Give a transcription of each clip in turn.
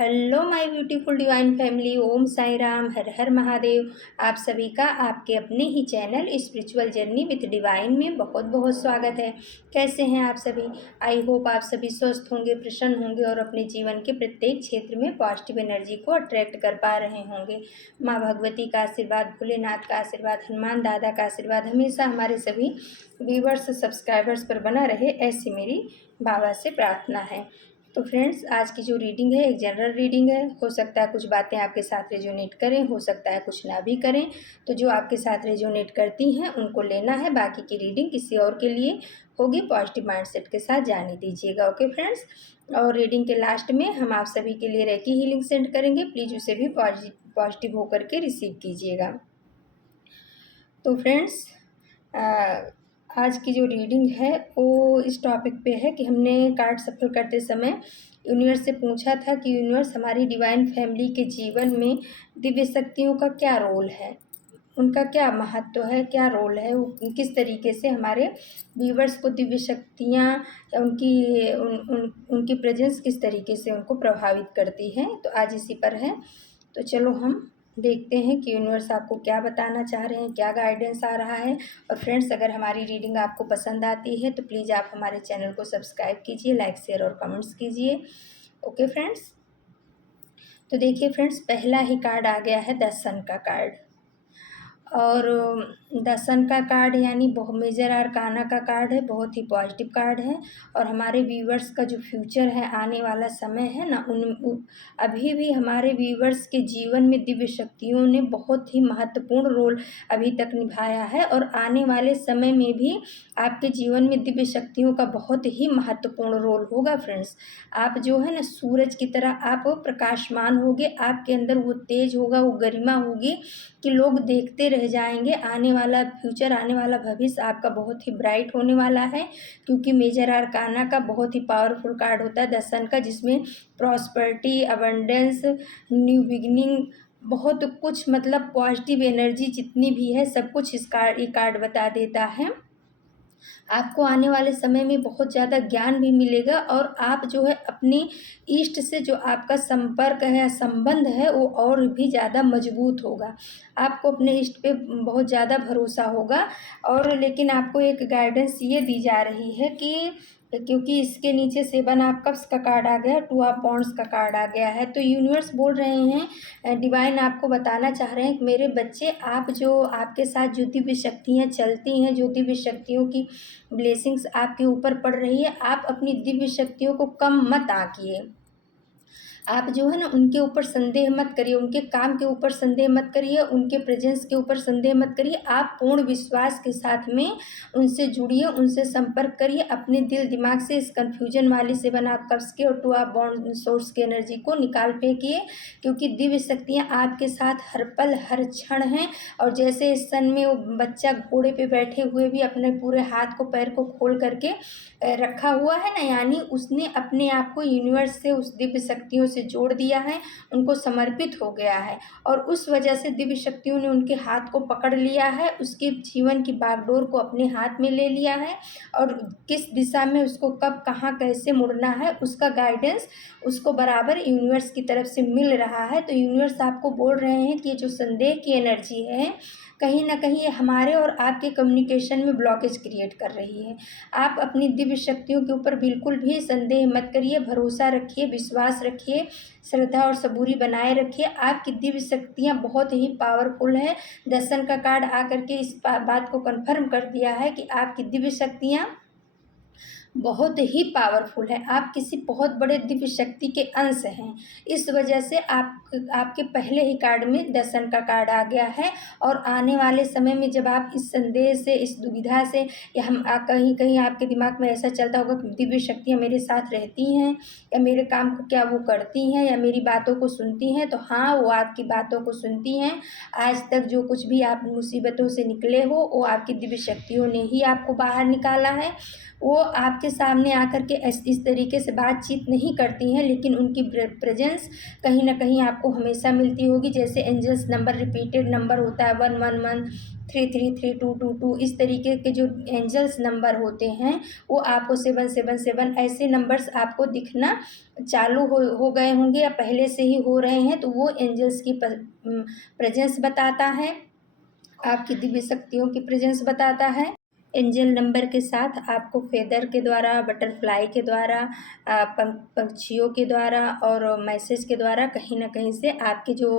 Hello my beautiful divine family. Om Sai Ram, Har Har Mahadev. आप सभी का आपके अपने ही channel spiritual journey with divine में बहुत बहुत स्वागत है। कैसे हैं आप सभी? आई होप आप सभी स्वस्थ होंगे, प्रसन्न होंगे और अपने जीवन के प्रत्येक क्षेत्र में पॉजिटिव एनर्जी को अट्रैक्ट कर पा रहे होंगे। माँ भगवती का आशीर्वाद, भोलेनाथ का आशीर्वाद, हनुमान दादा का आशीर्वाद हमेशा हमारे सभी व्यूवर्स सब्सक्राइबर्स पर बना रहे, ऐसी मेरी बाबा से प्रार्थना है। तो फ्रेंड्स, आज की जो रीडिंग है एक जनरल रीडिंग है। हो सकता है कुछ बातें आपके साथ रेजोनेट करें, हो सकता है कुछ ना भी करें। तो जो आपके साथ रेजोनेट करती हैं उनको लेना है, बाकी की रीडिंग किसी और के लिए होगी। पॉजिटिव माइंडसेट के साथ जाने दीजिएगा। ओके फ्रेंड्स, और रीडिंग के लास्ट में हम आप सभी के लिए रेकी हीलिंग सेंड करेंगे। प्लीज़ उसे भी पॉजिटिव होकर के रिसीव कीजिएगा। तो फ्रेंड्स, आज की जो रीडिंग है वो इस टॉपिक पे है कि हमने कार्ड सफल करते समय यूनिवर्स से पूछा था कि यूनिवर्स, हमारी डिवाइन फैमिली के जीवन में दिव्य शक्तियों का क्या रोल है, उनका क्या महत्व है, क्या रोल है, वो किस तरीके से हमारे व्यूवर्स को दिव्य शक्तियाँ या उनकी प्रेजेंस किस तरीके से उनको प्रभावित करती है। तो आज इसी पर है। तो चलो हम देखते हैं कि यूनिवर्स आपको क्या बताना चाह रहे हैं, क्या गाइडेंस आ रहा है। और फ्रेंड्स, अगर हमारी रीडिंग आपको पसंद आती है तो प्लीज़ आप हमारे चैनल को सब्सक्राइब कीजिए, लाइक शेयर और कमेंट्स कीजिए। ओके फ्रेंड्स, तो देखिए फ्रेंड्स, पहला ही कार्ड आ गया है द सन का कार्ड। और द सन का कार्ड यानी बहुत मेजर आर्काना का कार्ड है, बहुत ही पॉजिटिव कार्ड है। और हमारे व्यूवर्स का जो फ्यूचर है, आने वाला समय है ना, अभी भी हमारे व्यूवर्स के जीवन में दिव्य शक्तियों ने बहुत ही महत्वपूर्ण रोल अभी तक निभाया है। और आने वाले समय में भी आपके जीवन में दिव्य शक्तियों का बहुत ही महत्वपूर्ण रोल होगा। फ्रेंड्स, आप जो है ना सूरज की तरह आप प्रकाशमान होगे, आपके अंदर वो तेज होगा, वो गरिमा होगी कि लोग देखते रह जाएंगे। आने वाला फ्यूचर, आने वाला भविष्य आपका बहुत ही ब्राइट होने वाला है, क्योंकि मेजर आर्काना का बहुत ही पावरफुल कार्ड होता है द सन का, जिसमें प्रॉस्पेरिटी, अबंडेंस, न्यू बिगिनिंग, बहुत कुछ, मतलब पॉजिटिव एनर्जी जितनी भी है सब कुछ ये कार्ड बता देता है। आपको आने वाले समय में बहुत ज़्यादा ज्ञान भी मिलेगा और आप जो है अपने इष्ट से जो आपका संपर्क है, संबंध है, वो और भी ज़्यादा मजबूत होगा। आपको अपने इष्ट पे बहुत ज़्यादा भरोसा होगा। और लेकिन आपको एक गाइडेंस ये दी जा रही है कि क्योंकि इसके नीचे 7 ऑफ कप्स का कार्ड आ गया, 2 ऑफ वॉन्ड्स का कार्ड आ गया है, तो यूनिवर्स बोल रहे हैं, डिवाइन आपको बताना चाह रहे हैं कि मेरे बच्चे, आप जो आपके साथ जो दिव्य शक्तियाँ चलती हैं, जो दिव्य शक्तियों की ब्लेसिंग्स आपके ऊपर पड़ रही है, आप अपनी दिव्य शक्तियों को कम मत आंकिए। आप जो है ना उनके ऊपर संदेह मत करिए, उनके काम के ऊपर संदेह मत करिए, उनके प्रेजेंस के ऊपर संदेह मत करिए। आप पूर्ण विश्वास के साथ में उनसे जुड़िए, उनसे संपर्क करिए। अपने दिल दिमाग से इस कन्फ्यूजन वाली 7 ऑफ कप्स के और 2 ऑफ वॉन्ड सोर्स की एनर्जी को निकाल फेंकिए, क्योंकि दिव्य शक्तियाँ आपके साथ हर पल हर क्षण हैं। और जैसे इस सन में वो बच्चा घोड़े पे बैठे हुए भी अपने पूरे हाथ को, पैर को खोल करके रखा हुआ है ना, यानी उसने अपने आप को यूनिवर्स से, उस दिव्य शक्तियों से जोड़ दिया है, उनको समर्पित हो गया है। और उस वजह से दिव्य शक्तियों ने उनके हाथ को पकड़ लिया है, उसके जीवन की बागडोर को अपने हाथ में ले लिया है। और किस दिशा में उसको कब, कहाँ, कैसे मुड़ना है, उसका गाइडेंस उसको बराबर यूनिवर्स की तरफ से मिल रहा है। तो यूनिवर्स आपको बोल रहे हैं कि ये जो संदेह की एनर्जी है, कहीं ना कहीं ये हमारे और आपके कम्युनिकेशन में ब्लॉकेज क्रिएट कर रही है। आप अपनी दिव्य शक्तियों के ऊपर बिल्कुल भी संदेह मत करिए, भरोसा रखिए, विश्वास रखिए, श्रद्धा और सबूरी बनाए रखिए। आपकी दिव्य शक्तियाँ बहुत ही पावरफुल है। द सन का कार्ड आकर के इस बात को कन्फर्म कर दिया है कि आपकी दिव्य शक्तियाँ बहुत ही पावरफुल है। आप किसी बहुत बड़े दिव्य शक्ति के अंश हैं। इस वजह से आपके पहले ही कार्ड में द सन का कार्ड आ गया है। और आने वाले समय में जब आप इस संदेह से, इस दुविधा से, या कहीं कहीं आपके दिमाग में ऐसा चलता होगा कि दिव्य शक्तियाँ मेरे साथ रहती हैं, या मेरे काम को क्या वो करती हैं, या मेरी बातों को सुनती हैं, तो हाँ, वो आपकी बातों को सुनती हैं। आज तक जो कुछ भी आप मुसीबतों से निकले हो, वो आपकी दिव्य शक्तियों ने ही आपको बाहर निकाला है। वो आपके सामने आकर के इस तरीके से बातचीत नहीं करती हैं, लेकिन उनकी प्रेजेंस कहीं ना कहीं आपको हमेशा मिलती होगी। जैसे एंजल्स नंबर रिपीटेड नंबर होता है 111, 333, 222, इस तरीके के जो एंजल्स नंबर होते हैं वो आपको 777 ऐसे नंबर्स आपको दिखना चालू हो गए होंगे या पहले से ही हो रहे हैं, तो वो एंजल्स की प्रेजेंस बताता है, आपकी दिव्य शक्तियों की प्रेजेंस बताता है। एंजल नंबर के साथ आपको फेदर के द्वारा, बटरफ्लाई के द्वारा, पक्षियों के द्वारा और मैसेज के द्वारा कहीं ना कहीं से आपके जो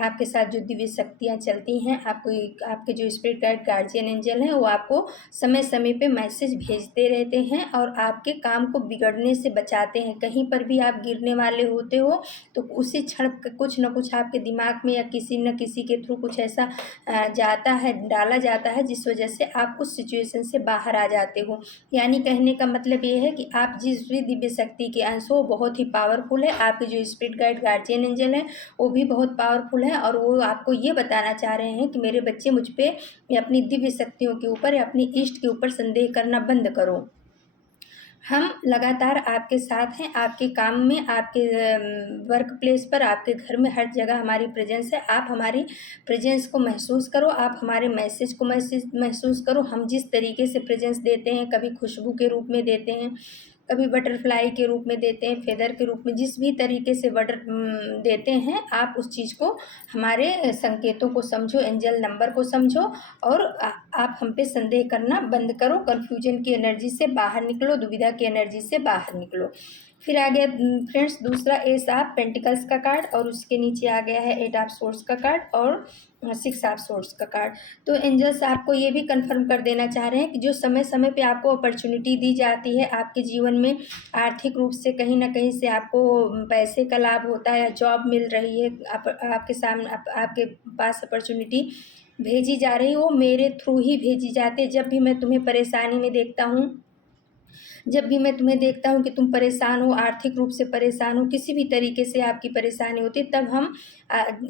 आपके साथ जो दिव्य शक्तियाँ चलती हैं, आपको आपके जो स्पिरिट गाइड गार्जियन एंजल हैं वो आपको समय समय पे मैसेज भेजते रहते हैं और आपके काम को बिगड़ने से बचाते हैं। कहीं पर भी आप गिरने वाले होते हो तो उसी क्षण कुछ न कुछ आपके दिमाग में या किसी न किसी के थ्रू कुछ ऐसा जाता है, डाला जाता है, जिस वजह से आप उस सिचुएशन से बाहर आ जाते हो। यानी कहने का मतलब ये है कि आप जिस भी दिव्य शक्ति के अंश हो बहुत ही पावरफुल है। आपके जो स्पिरिट गाइड गार्जियन एंजल है वो भी बहुत पावरफुल है और वो आपको ये बताना चाह रहे हैं कि मेरे बच्चे मुझ पे या अपनी दिव्य शक्तियों के ऊपर या अपनी इष्ट के ऊपर संदेह करना बंद करो। हम लगातार आपके साथ हैं, आपके काम में, आपके वर्क प्लेस पर, आपके घर में, हर जगह हमारी प्रेजेंस है। आप हमारी प्रेजेंस को महसूस करो, आप हमारे मैसेज को महसूस करो। हम जिस तरीके से प्रेजेंस देते हैं, कभी खुशबू के रूप में देते हैं, कभी बटरफ्लाई के रूप में देते हैं, फेदर के रूप में, जिस भी तरीके से देते हैं, आप उस चीज़ को, हमारे संकेतों को समझो, एंजल नंबर को समझो और आप हम पे संदेह करना बंद करो। कन्फ्यूजन की एनर्जी से बाहर निकलो, दुविधा की एनर्जी से बाहर निकलो। फिर आ गया फ्रेंड्स दूसरा एस ऑफ पेंटिकल्स का कार्ड और उसके नीचे आ गया है 8 ऑफ सोर्स का कार्ड और 6 ऑफ सोर्स का कार्ड। तो एंजल्स आपको ये भी कंफर्म कर देना चाह रहे हैं कि जो समय समय पे आपको अपॉर्चुनिटी दी जाती है आपके जीवन में, आर्थिक रूप से कहीं ना कहीं से आपको पैसे का लाभ होता है या जॉब मिल रही है, आपके सामने आपके पास अपॉर्चुनिटी भेजी जा रही है, वो मेरे थ्रू ही भेजी जाती है। जब भी मैं तुम्हें परेशानी में देखता हूँ, जब भी मैं तुम्हें देखता हूँ कि तुम परेशान हो, आर्थिक रूप से परेशान हो, किसी भी तरीके से आपकी परेशानी होती है, तब हम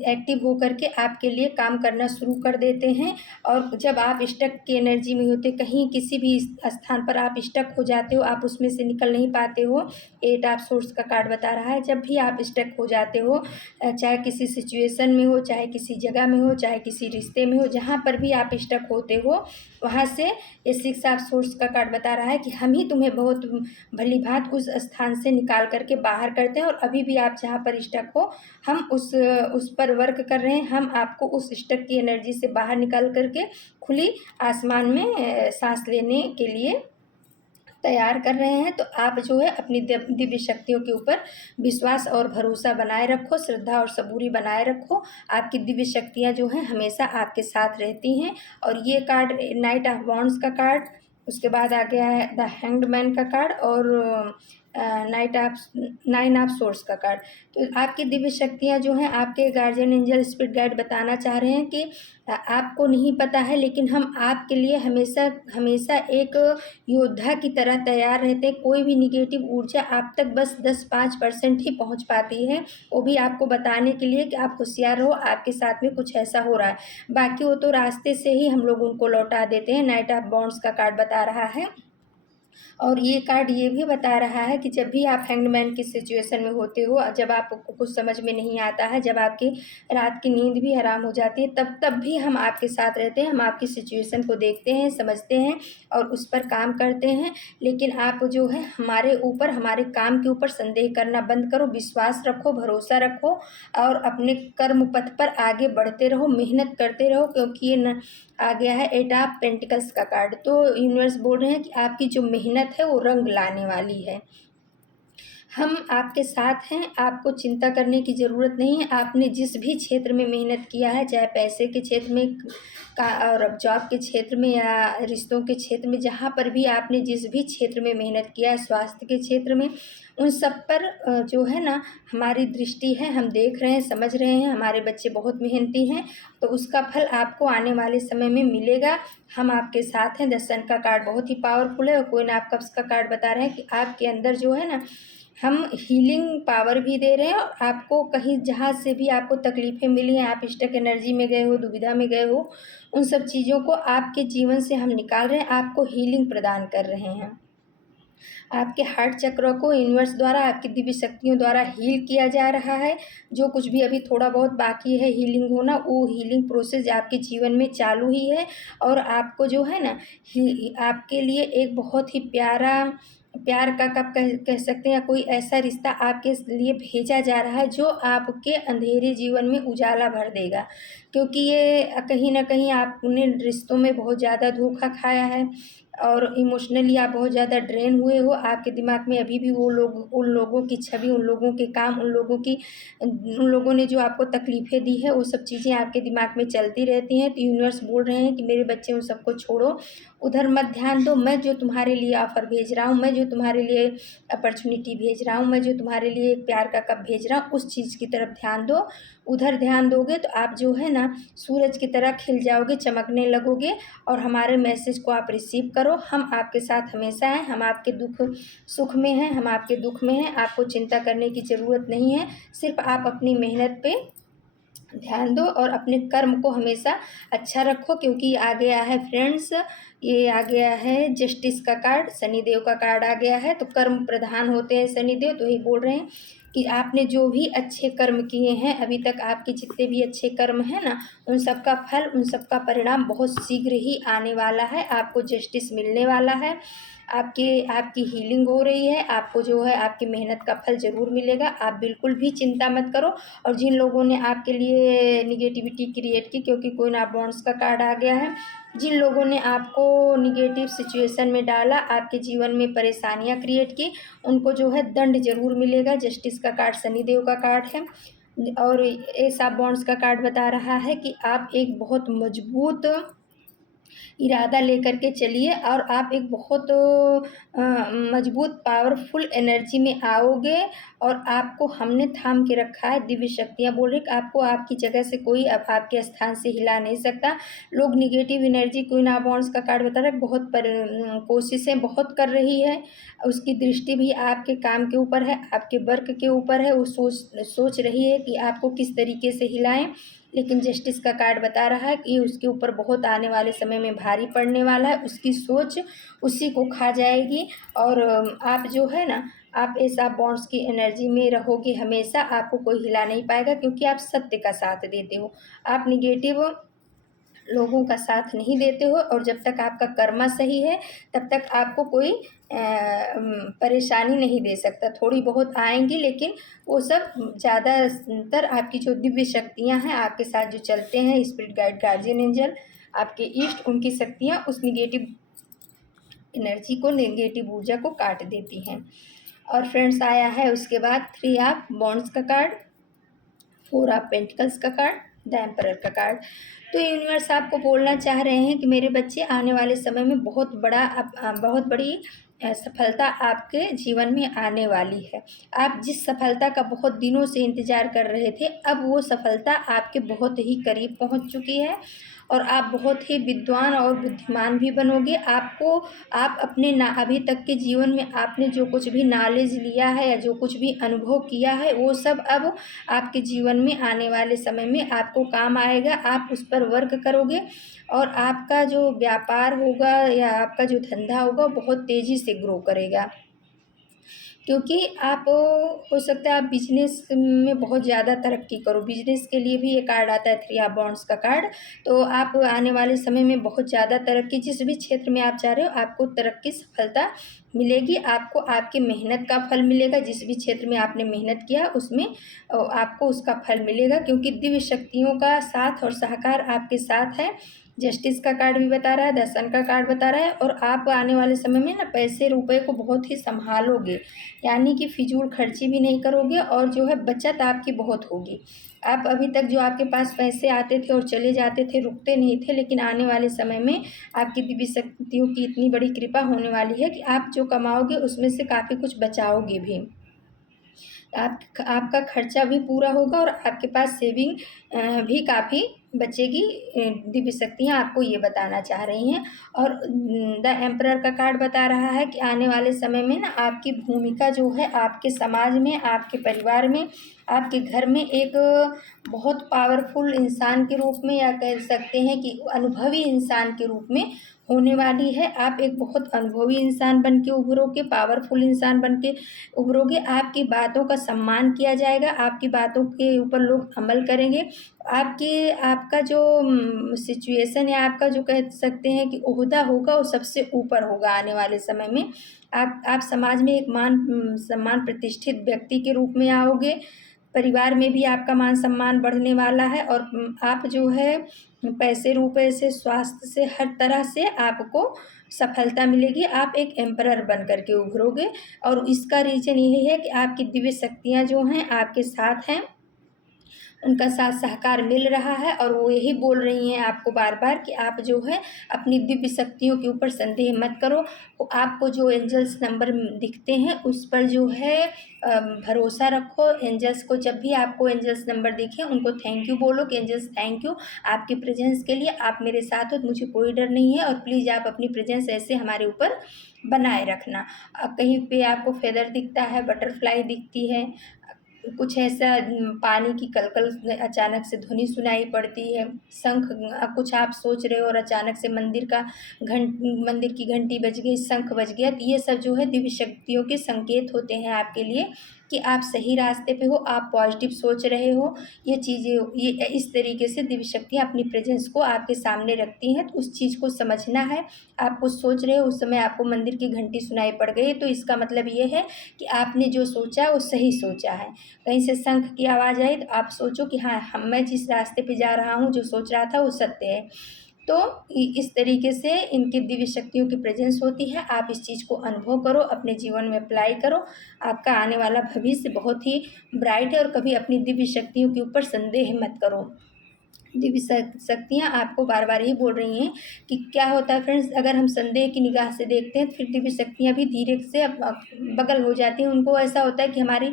एक्टिव होकर के आपके लिए काम करना शुरू कर देते हैं। और जब आप स्टक की एनर्जी में होते, कहीं किसी भी स्थान पर आप स्टक हो जाते हो, आप उसमें से निकल नहीं पाते हो, 8 ऑफ सोर्स का कार्ड बता रहा है। जब भी आप स्टक हो जाते हो, चाहे किसी सिचुएशन में हो, चाहे किसी जगह में हो, चाहे किसी रिश्ते में हो, जहाँ पर भी आप स्टक होते हो, वहाँ से ये 6 ऑफ सोर्स का कार्ड बता रहा है कि हम ही तुम्हें बहुत भली भांत उस स्थान से निकाल करके बाहर करते हैं और अभी भी आप जहाँ पर स्टक हो, हम उस पर वर्क कर रहे हैं। हम आपको उस स्टक की एनर्जी से बाहर निकाल करके खुली आसमान में सांस लेने के लिए तैयार कर रहे हैं। तो आप जो है अपनी दिव्य शक्तियों के ऊपर विश्वास और भरोसा बनाए रखो, श्रद्धा और सबूरी बनाए रखो। आपकी दिव्य शक्तियाँ जो हैं हमेशा आपके साथ रहती हैं। और ये कार्ड नाइट ऑफ वॉन्ड्स का कार्ड, उसके बाद आ गया है द हैंग्ड मैन का कार्ड और नाइट ऑफ 9 ऑफ सोर्स का कार्ड। तो आपकी दिव्य शक्तियाँ जो हैं, आपके गार्जियन एंजल स्पिरिट गाइड बताना चाह रहे हैं कि आपको नहीं पता है, लेकिन हम आपके लिए हमेशा हमेशा एक योद्धा की तरह तैयार रहते हैं। कोई भी निगेटिव ऊर्जा आप तक बस 10-5% ही पहुंच पाती है, वो भी आपको बताने के लिए कि आप होशियार हो, आपके साथ में कुछ ऐसा हो रहा है। बाकी वो तो रास्ते से ही हम लोग उनको लौटा देते हैं। नाइट ऑफ बॉन्ड्स का कार्ड बता रहा है। और ये कार्ड ये भी बता रहा है कि जब भी आप हैंगमैन की सिचुएशन में होते हो, जब आपको कुछ समझ में नहीं आता है, जब आपकी रात की नींद भी हराम हो जाती है, तब भी हम आपके साथ रहते हैं। हम आपकी सिचुएशन को देखते हैं, समझते हैं और उस पर काम करते हैं। लेकिन आप जो है हमारे ऊपर, हमारे काम के ऊपर संदेह करना बंद करो, विश्वास रखो, भरोसा रखो और अपने कर्म पथ पर आगे बढ़ते रहो, मेहनत करते रहो। क्योंकि ये न आ गया है 8 ऑफ पेंटिकल्स का कार्ड। तो यूनिवर्स बोल रहे हैं कि आपकी जो मेहनत है वो रंग लाने वाली है। हम आपके साथ हैं, आपको चिंता करने की ज़रूरत नहीं है। आपने जिस भी क्षेत्र में मेहनत किया है, चाहे पैसे के क्षेत्र में का और जॉब के क्षेत्र में या रिश्तों के क्षेत्र में, जहाँ पर भी आपने जिस भी क्षेत्र में मेहनत किया है, स्वास्थ्य के क्षेत्र में, उन सब पर जो है ना हमारी दृष्टि है। हम देख रहे हैं, समझ रहे हैं, हमारे बच्चे बहुत मेहनती हैं, तो उसका फल आपको आने वाले समय में मिलेगा। हम आपके साथ हैं। द सन का कार्ड बहुत ही पावरफुल है और क्वीन ऑफ कप्स का कार्ड बता रहे हैं कि आपके अंदर जो है ना हम हीलिंग पावर भी दे रहे हैं और आपको कहीं जहाँ से भी आपको तकलीफ़ें मिली हैं, आप स्टक एनर्जी में गए हो, दुविधा में गए हो, उन सब चीज़ों को आपके जीवन से हम निकाल रहे हैं, आपको हीलिंग प्रदान कर रहे हैं। आपके हार्ट चक्र को यूनिवर्स द्वारा, आपकी दिव्य शक्तियों द्वारा हील किया जा रहा है। जो कुछ भी अभी थोड़ा बहुत बाकी है हीलिंग होना, वो हीलिंग प्रोसेस आपके जीवन में चालू ही है। और आपको जो है ना, आपके लिए एक बहुत ही प्यार का कब कह सकते हैं, या कोई ऐसा रिश्ता आपके लिए भेजा जा रहा है जो आपके अंधेरे जीवन में उजाला भर देगा। क्योंकि ये कहीं न कहीं आपने रिश्तों में बहुत ज़्यादा धोखा खाया है और इमोशनली आप बहुत ज़्यादा ड्रेन हुए हो। आपके दिमाग में अभी भी वो लोग, उन लोगों की छवि, उन लोगों के काम, उन लोगों ने जो आपको तकलीफ़ें दी है, वो सब चीज़ें आपके दिमाग में चलती रहती हैं। तो यूनिवर्स बोल रहे हैं कि मेरे बच्चे, उन सबको छोड़ो, उधर मत ध्यान दो। मैं जो तुम्हारे लिए ऑफ़र भेज रहा हूँ, मैं जो तुम्हारे लिए अपॉर्च्युनिटी भेज रहा हूँ, मैं जो तुम्हारे लिए एक प्यार का कप भेज रहा हूँ, उस चीज़ की तरफ ध्यान दो। उधर ध्यान दोगे तो आप जो है ना, सूरज की तरह खिल जाओगे, चमकने लगोगे और हमारे मैसेज को आप रिसीव करो। हम आपके साथ हमेशा हैं, हम आपके सुख में हैं, हम आपके दुख में हैं। आपको चिंता करने की ज़रूरत नहीं है। सिर्फ आप अपनी मेहनत पे ध्यान दो और अपने कर्म को हमेशा अच्छा रखो। क्योंकि आ गया है फ्रेंड्स, ये आ गया है जस्टिस का कार्ड, शनिदेव का कार्ड आ गया है। तो कर्म प्रधान होते हैं शनिदेव, तो यही बोल रहे हैं कि आपने जो भी अच्छे कर्म किए हैं अभी तक, आपके जितने भी अच्छे कर्म हैं ना, उन सब का फल, उन सब का परिणाम बहुत शीघ्र ही आने वाला है। आपको जस्टिस मिलने वाला है। आपकी हीलिंग हो रही है। आपको जो है आपकी मेहनत का फल ज़रूर मिलेगा। आप बिल्कुल भी चिंता मत करो। और जिन लोगों ने आपके लिए निगेटिविटी क्रिएट की, क्योंकि क्वीन ऑफ वांड्स का कार्ड आ गया है, जिन लोगों ने आपको निगेटिव सिचुएशन में डाला, आपके जीवन में परेशानियां क्रिएट की, उनको जो है दंड ज़रूर मिलेगा। जस्टिस का कार्ड शनिदेव का कार्ड है। और एस ऑफ वांड्स का कार्ड बता रहा है कि आप एक बहुत मजबूत इरादा लेकर के चलिए और आप एक बहुत मजबूत पावरफुल एनर्जी में आओगे। और आपको हमने थाम के रखा है। दिव्य शक्तियाँ बोल रही कि आपको आपकी जगह से कोई अब आपके स्थान से हिला नहीं सकता। लोग negative energy, queen of wands का कार्ड बता रहा है, बहुत कोशिशें बहुत कर रही है। उसकी दृष्टि भी आपके काम के ऊपर है, आपके वर्क के ऊपर है। वो सोच रही है कि आपको किस तरीके से हिलाएं। लेकिन जस्टिस का कार्ड बता रहा है कि उसके ऊपर बहुत आने वाले समय में भारी पड़ने वाला है। उसकी सोच उसी को खा जाएगी। और आप जो है ना, आप ऐसा बॉन्ड्स की एनर्जी में रहोगे हमेशा, आपको कोई हिला नहीं पाएगा। क्योंकि आप सत्य का साथ देते हो, आप निगेटिव लोगों का साथ नहीं देते हो। और जब तक आपका कर्मा सही है, तब तक आपको कोई परेशानी नहीं दे सकता। थोड़ी बहुत आएंगी, लेकिन वो सब ज़्यादातर आपकी जो दिव्य शक्तियाँ हैं आपके साथ जो चलते हैं, स्पिरिट गाइड, गार्जियन एंजल, आपके ईस्ट, उनकी शक्तियाँ उस निगेटिव एनर्जी को, नेगेटिव ऊर्जा को काट देती हैं। और फ्रेंड्स, आया है उसके बाद 3 ऑफ बॉन्ड्स का कार्ड, 4 ऑफ पेंटिकल्स का कार्ड, द एम्परर का कार्ड। तो यूनिवर्स आपको बोलना चाह रहे हैं कि मेरे बच्चे, आने वाले समय में बहुत बड़ी सफलता आपके जीवन में आने वाली है। आप जिस सफलता का बहुत दिनों से इंतज़ार कर रहे थे, अब वो सफलता आपके बहुत ही करीब पहुंच चुकी है। और आप बहुत ही विद्वान और बुद्धिमान भी बनोगे। आप अपने अभी तक के जीवन में आपने जो कुछ भी नॉलेज लिया है या जो कुछ भी अनुभव किया है, वो सब अब आपके जीवन में आने वाले समय में आपको काम आएगा। आप उस पर वर्क करोगे और आपका जो व्यापार होगा या आपका जो धंधा होगा, बहुत तेज़ी से ग्रो करेगा। क्योंकि आप, हो सकता है आप बिजनेस में बहुत ज़्यादा तरक्की करो। बिजनेस के लिए भी ये कार्ड आता है, 3 ऑफ वांड्स का कार्ड। तो आप आने वाले समय में बहुत ज़्यादा तरक्की, जिस भी क्षेत्र में आप जा रहे हो, आपको तरक्की, सफलता मिलेगी। आपको आपकी मेहनत का फल मिलेगा। जिस भी क्षेत्र में आपने मेहनत किया, उसमें आपको उसका फल मिलेगा। क्योंकि दिव्य शक्तियों का साथ और सहकार आपके साथ है। जस्टिस का कार्ड भी बता रहा है, द सन का कार्ड बता रहा है। और आप आने वाले समय में ना, पैसे रुपए को बहुत ही संभालोगे, यानी कि फिजूल खर्ची भी नहीं करोगे और जो है बचत आपकी बहुत होगी। आप अभी तक जो आपके पास पैसे आते थे और चले जाते थे, रुकते नहीं थे, लेकिन आने वाले समय में आपकी दिव्य शक्तियों की इतनी बड़ी कृपा होने वाली है कि आप जो कमाओगे उसमें से काफ़ी कुछ बचाओगे भी। आपका खर्चा भी पूरा होगा और आपके पास सेविंग भी काफ़ी बच्चे की दिव्य शक्तियाँ आपको ये बताना चाह रही हैं। और द एम्परर का कार्ड बता रहा है कि आने वाले समय में ना आपकी भूमिका जो है आपके समाज में, आपके परिवार में, आपके घर में एक बहुत पावरफुल इंसान के रूप में, या कह सकते हैं कि अनुभवी इंसान के रूप में होने वाली है। आप एक बहुत अनुभवी इंसान बन के उभरोगे, पावरफुल इंसान बन के उभरोगे। आपकी बातों का सम्मान किया जाएगा, आपकी बातों के ऊपर लोग अमल करेंगे। आपका जो सिचुएशन या आपका जो कह सकते हैं कि ओहदा होगा, वो सबसे ऊपर होगा आने वाले समय में। आप समाज में एक सम्मान प्रतिष्ठित व्यक्ति के रूप में आओगे। परिवार में भी आपका मान सम्मान बढ़ने वाला है, और आप जो है पैसे रुपए से, स्वास्थ्य से, हर तरह से आपको सफलता मिलेगी। आप एक एम्परर बन कर के उभरोगे, और इसका रीज़न यही है कि आपकी दिव्य शक्तियाँ जो हैं आपके साथ हैं, उनका साथ सहकार मिल रहा है, और वो यही बोल रही हैं आपको बार बार कि आप जो है अपनी दिव्य शक्तियों के ऊपर संदेह मत करो। आपको जो एंजल्स नंबर दिखते हैं उस पर जो है भरोसा रखो। एंजल्स को जब भी आपको एंजल्स नंबर दिखे उनको थैंक यू बोलो कि एंजल्स थैंक यू आपकी प्रेजेंस के लिए, आप मेरे साथ हो, मुझे कोई डर नहीं है, और प्लीज़ आप अपनी प्रेजेंस ऐसे हमारे ऊपर बनाए रखना। कहीं पे आपको फेदर दिखता है, बटरफ्लाई दिखती है, कुछ ऐसा पानी की कलकल अचानक से ध्वनि सुनाई पड़ती है, शंख, कुछ आप सोच रहे हो और अचानक से मंदिर की घंटी बज गई, शंख बज गया, तो ये सब जो है दिव्य शक्तियों के संकेत होते हैं आपके लिए कि आप सही रास्ते पे हो, आप पॉजिटिव सोच रहे हो। ये चीज़ें, ये इस तरीके से दिव्य शक्तियाँ अपनी प्रेजेंस को आपके सामने रखती हैं, तो उस चीज़ को समझना है। आप कुछ सोच रहे हो, उस समय आपको मंदिर की घंटी सुनाई पड़ गई, तो इसका मतलब ये है कि आपने जो सोचा वो सही सोचा है। कहीं से शंख की आवाज़ आई तो आप सोचो कि हाँ, मैं जिस रास्ते पे जा रहा हूँ, जो सोच रहा था वो सत्य है। तो इस तरीके से इनकी दिव्य शक्तियों की प्रेजेंस होती है। आप इस चीज़ को अनुभव करो, अपने जीवन में अप्लाई करो। आपका आने वाला भविष्य बहुत ही ब्राइट है, और कभी अपनी दिव्य शक्तियों के ऊपर संदेह मत करो। दिव्य शक्तियाँ आपको बार बार ही बोल रही हैं कि क्या होता है फ्रेंड्स, अगर हम संदेह की निगाह से देखते हैं तो फिर दिव्य शक्तियाँ भी धीरे से बगल हो जाती हैं। उनको ऐसा होता है कि हमारी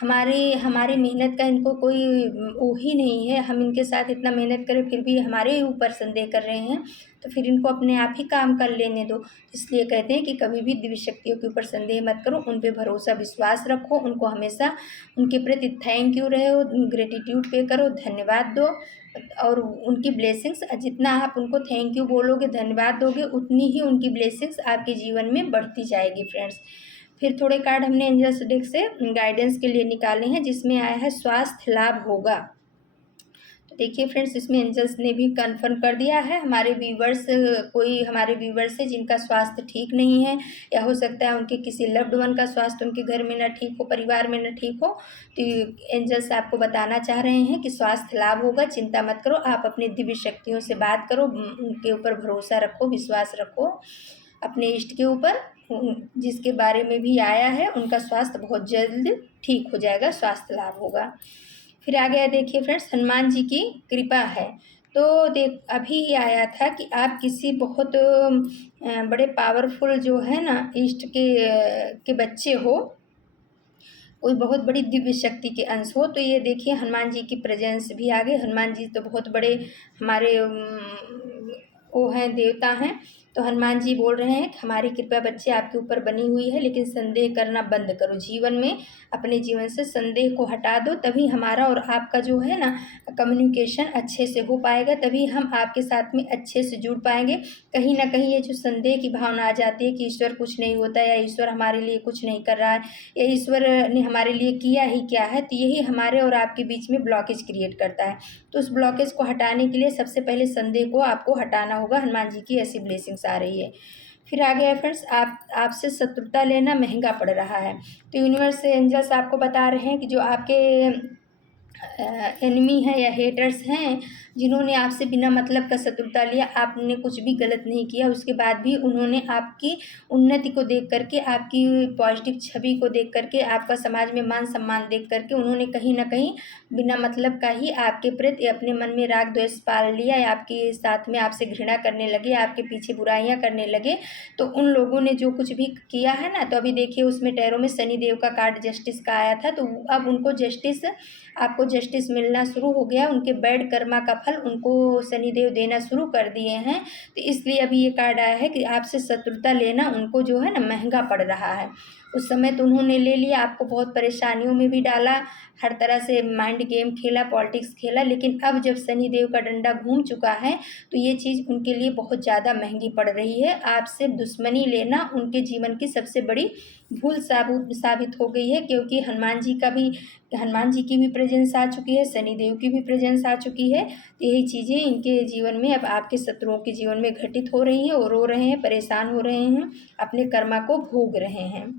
हमारी हमारी मेहनत का इनको कोई वो ही नहीं है, हम इनके साथ इतना मेहनत करें फिर भी हमारे ऊपर संदेह कर रहे हैं, तो फिर इनको अपने आप ही काम कर लेने दो। इसलिए कहते हैं कि कभी भी दिव्य शक्तियों के ऊपर संदेह मत करो, उन पे भरोसा विश्वास रखो, उनको हमेशा उनके प्रति थैंक यू रहे हो, ग्रेटिट्यूड पे करो, धन्यवाद दो, और उनकी ब्लेसिंग्स, जितना आप उनको थैंक यू बोलोगे, धन्यवाद दोगे, उतनी ही उनकी ब्लेसिंग्स आपके जीवन में बढ़ती जाएगी फ्रेंड्स। फिर थोड़े कार्ड हमने एंजल्स डेक से गाइडेंस के लिए निकाले हैं, जिसमें आया है स्वास्थ्य लाभ होगा। तो देखिए फ्रेंड्स, इसमें एंजल्स ने भी कंफर्म कर दिया है। कोई हमारे व्यूवर्स है जिनका स्वास्थ्य ठीक नहीं है, या हो सकता है उनके किसी लव्ड वन का स्वास्थ्य उनके घर में ना ठीक हो, परिवार में ना ठीक हो, तो एंजल्स आपको बताना चाह रहे हैं कि स्वास्थ्य लाभ होगा, चिंता मत करो। आप अपनी दिव्य शक्तियों से बात करो, उनके ऊपर भरोसा रखो, विश्वास रखो अपने इष्ट के ऊपर, जिसके बारे में भी आया है उनका स्वास्थ्य बहुत जल्द ठीक हो जाएगा, स्वास्थ्य लाभ होगा। फिर आ गया देखिए फ्रेंड्स, हनुमान जी की कृपा है। तो अभी आया था कि आप किसी बहुत बड़े पावरफुल जो है ना इष्ट के बच्चे हो, कोई बहुत बड़ी दिव्य शक्ति के अंश हो। तो ये देखिए हनुमान जी की प्रेजेंस भी आ गई। हनुमान जी तो बहुत बड़े हमारे वो हैं, देवता हैं। तो हनुमान जी बोल रहे हैं कि हमारी कृपा बच्चे आपके ऊपर बनी हुई है, लेकिन संदेह करना बंद करो। जीवन में अपने जीवन से संदेह को हटा दो, तभी हमारा और आपका जो है ना कम्युनिकेशन अच्छे से हो पाएगा, तभी हम आपके साथ में अच्छे से जुड़ पाएंगे। कहीं ना कहीं ये जो संदेह की भावना आ जाती है कि ईश्वर कुछ नहीं होता, या ईश्वर हमारे लिए कुछ नहीं कर रहा है, या ईश्वर ने हमारे लिए किया ही क्या है, तो यही हमारे और आपके बीच में ब्लॉकेज क्रिएट करता है। तो उस ब्लॉकेज को हटाने के लिए सबसे पहले संदेह को आपको हटाना होगा। हनुमान जी की ऐसी ब्लेसिंग्स आ रही है। फिर आ गया फ्रेंड्स, आपसे शत्रुता लेना महंगा पड़ रहा है। तो यूनिवर्स से एंजल्स आपको बता रहे हैं कि जो आपके एनिमी हैं या हेटर्स हैं, जिन्होंने आपसे बिना मतलब का शत्रुता लिया, आपने कुछ भी गलत नहीं किया, उसके बाद भी उन्होंने आपकी उन्नति को देख करके, आपकी पॉजिटिव छवि को देख करके, आपका समाज में मान सम्मान देख करके, उन्होंने कहीं ना कहीं बिना मतलब का ही आपके प्रति अपने मन में राग द्वेष पाल लिया, या आपके साथ में आपसे घृणा करने लगे, आपके पीछे बुराइयां करने लगे। तो उन लोगों ने जो कुछ भी किया है ना, तो अभी देखिए उसमें टैरो में शनि देव का कार्ड जस्टिस का आया था, तो अब उनको जस्टिस, आपको जस्टिस मिलना शुरू हो गया, उनके बैड कर्मा का फल उनको शनिदेव देना शुरू कर दिए हैं। तो इसलिए अभी ये कार्ड आया है कि आपसे शत्रुता लेना उनको जो है ना महंगा पड़ रहा है। उस समय तो उन्होंने ले लिया, आपको बहुत परेशानियों में भी डाला, हर तरह से माइंड गेम खेला, पॉलिटिक्स खेला, लेकिन अब जब शनिदेव का डंडा घूम चुका है तो ये चीज़ उनके लिए बहुत ज़्यादा महंगी पड़ रही है। आपसे दुश्मनी लेना उनके जीवन की सबसे बड़ी भूल साबित हो गई है, क्योंकि हनुमान जी की भी प्रेजेंस आ चुकी है, शनिदेव की भी प्रेजेंस आ चुकी है। तो यही चीज़ें इनके जीवन में अब आपके शत्रुओं के जीवन में घटित हो रही हैं, और रो रहे हैं, परेशान हो रहे हैं, अपने कर्मा को भोग रहे हैं।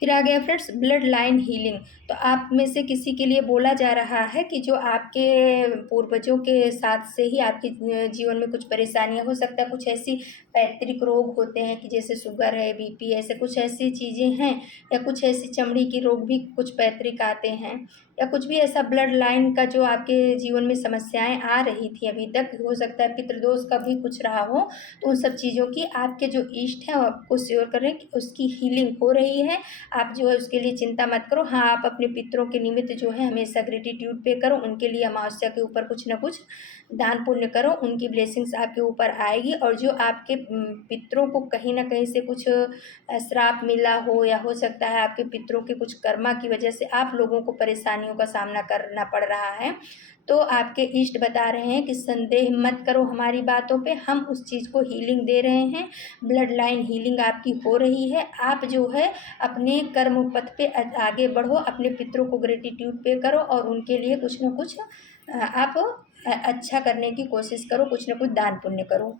फिर आ गया फ्रेंड्स ब्लड लाइन हीलिंग। तो आप में से किसी के लिए बोला जा रहा है कि जो आपके पूर्वजों के साथ से ही आपके जीवन में कुछ परेशानियां हो सकता है, कुछ ऐसी पैतृक रोग होते हैं कि जैसे शुगर है, बीपी, ऐसे कुछ ऐसी चीज़ें हैं, या कुछ ऐसी चमड़ी की रोग भी कुछ पैतृक आते हैं, या कुछ भी ऐसा ब्लड लाइन का जो आपके जीवन में समस्याएं आ रही थी अभी तक, हो सकता है पितृदोष का भी कुछ रहा हो। तो उन सब चीज़ों की आपके जो इष्ट हैं वो आपको श्योर करें कि उसकी हीलिंग हो रही है। आप जो है उसके लिए चिंता मत करो। हाँ, आप अपने पितरों के निमित्त जो है हमेशा ग्रेटिट्यूड पे करो, उनके लिए अमावस्या के ऊपर कुछ ना कुछ दान पुण्य करो, उनकी ब्लेसिंग्स आपके ऊपर आएगी। और जो आपके पितरों को कहीं ना कहीं से कुछ श्राप मिला हो, या हो सकता है आपके पितरों के कुछ कर्मा की वजह से आप लोगों को परेशानियों का सामना करना पड़ रहा है, तो आपके इष्ट बता रहे हैं कि संदेह मत करो हमारी बातों पे, हम उस चीज़ को हीलिंग दे रहे हैं। ब्लड लाइन हीलिंग आपकी हो रही है। आप जो है अपने कर्म पथ पे आगे बढ़ो, अपने पितरों को ग्रेटिट्यूड पे करो, और उनके लिए कुछ ना कुछ आप अच्छा करने की कोशिश करो, कुछ ना कुछ दान पुण्य करो।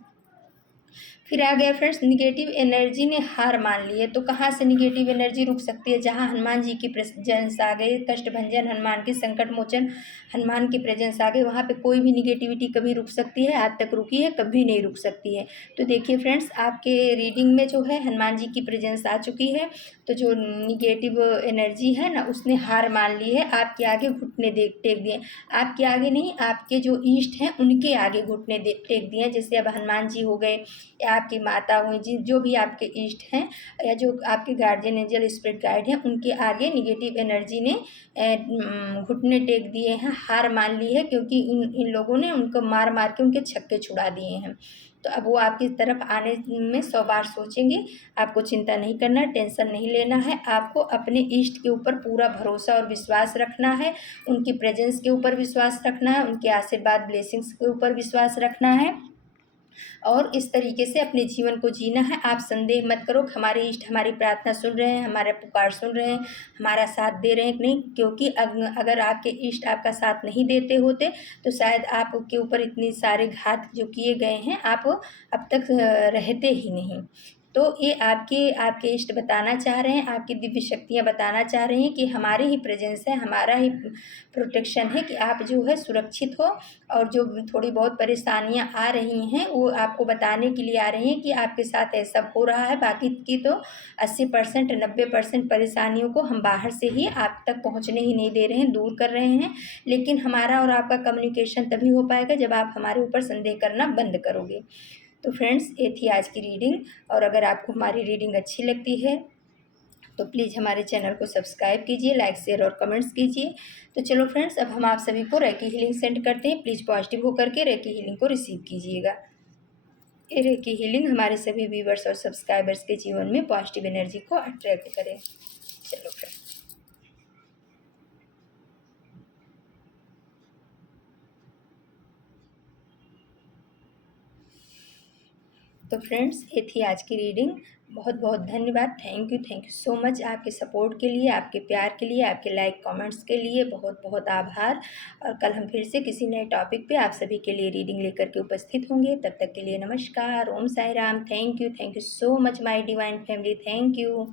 फिर आ गया फ्रेंड्स निगेटिव एनर्जी ने हार मान ली है। तो कहाँ से निगेटिव एनर्जी रुक सकती है? जहाँ हनुमान जी की प्रेजेंस आ गई, कष्ट भंजन हनुमान की, संकट मोचन हनुमान की प्रेजेंस आ गई, वहाँ पे कोई भी निगेटिविटी कभी रुक सकती है? आज तक रुकी है? कभी नहीं रुक सकती है। तो देखिए फ्रेंड्स, आपके रीडिंग में जो है हनुमान जी की प्रेजेंस आ चुकी है, तो जो निगेटिव एनर्जी है ना उसने हार मान ली है, आपके आगे घुटने टेक दिए। आपके आगे नहीं, आपके जो इष्ट हैं उनके आगे घुटने टेक दिए। जैसे अब हनुमान जी हो गए, या आपकी माता हुई, जो भी आपके इष्ट हैं, या जो आपके गार्जियन एंजल स्पिरिट गाइड हैं, उनके आगे निगेटिव एनर्जी ने घुटने टेक दिए हैं, हार मान ली है, क्योंकि इन लोगों ने उनको मार मार के उनके छक्के छुड़ा दिए हैं। तो अब वो आपकी तरफ आने में 100 बार सोचेंगे। आपको चिंता नहीं करना, टेंशन नहीं लेना है। आपको अपने इष्ट के ऊपर पूरा भरोसा और विश्वास रखना है, उनकी प्रेजेंस के ऊपर विश्वास रखना है, उनके आशीर्वाद ब्लेसिंग्स के ऊपर विश्वास रखना है, और इस तरीके से अपने जीवन को जीना है। आप संदेह मत करो कि हमारे इष्ट हमारी प्रार्थना सुन रहे हैं, हमारा पुकार सुन रहे हैं, हमारा साथ दे रहे हैं कि नहीं, क्योंकि अगर आपके इष्ट आपका साथ नहीं देते होते तो शायद आपके ऊपर इतने सारे घात जो किए गए हैं आप अब तक रहते ही नहीं। तो ये आपके इष्ट बताना चाह रहे हैं, आपकी दिव्य शक्तियाँ बताना चाह रही हैं कि हमारे ही प्रेजेंस है, हमारा ही प्रोटेक्शन है कि आप जो है सुरक्षित हो। और जो थोड़ी बहुत परेशानियां आ रही हैं वो आपको बताने के लिए आ रही हैं कि आपके साथ ऐसा हो रहा है। बाकी की तो 80% 90% परेशानियों को हम बाहर से ही आप तक पहुंचने ही नहीं दे रहे हैं, दूर कर रहे हैं। लेकिन हमारा और आपका कम्युनिकेशन तभी हो पाएगा जब आप हमारे ऊपर संदेह करना बंद करोगे। तो फ्रेंड्स, ये थी आज की रीडिंग, और अगर आपको हमारी रीडिंग अच्छी लगती है तो प्लीज़ हमारे चैनल को सब्सक्राइब कीजिए, लाइक शेयर और कमेंट्स कीजिए। तो चलो फ्रेंड्स, अब हम आप सभी को रेकी हीलिंग सेंड करते हैं। प्लीज़ पॉजिटिव होकर के रेकी हीलिंग को रिसीव कीजिएगा। ये रेकी हीलिंग हमारे सभी व्यूवर्स और सब्सक्राइबर्स के जीवन में पॉजिटिव एनर्जी को अट्रैक्ट करे। चलो फ्रेंड्स, तो फ्रेंड्स, ये थी आज की रीडिंग। बहुत बहुत धन्यवाद। थैंक यू सो मच आपके सपोर्ट के लिए, आपके प्यार के लिए, आपके लाइक कमेंट्स के लिए बहुत बहुत आभार। और कल हम फिर से किसी नए टॉपिक पे आप सभी के लिए रीडिंग लेकर के उपस्थित होंगे। तब तक के लिए नमस्कार, Om Sai Ram. Thank you so much my divine family. Thank you.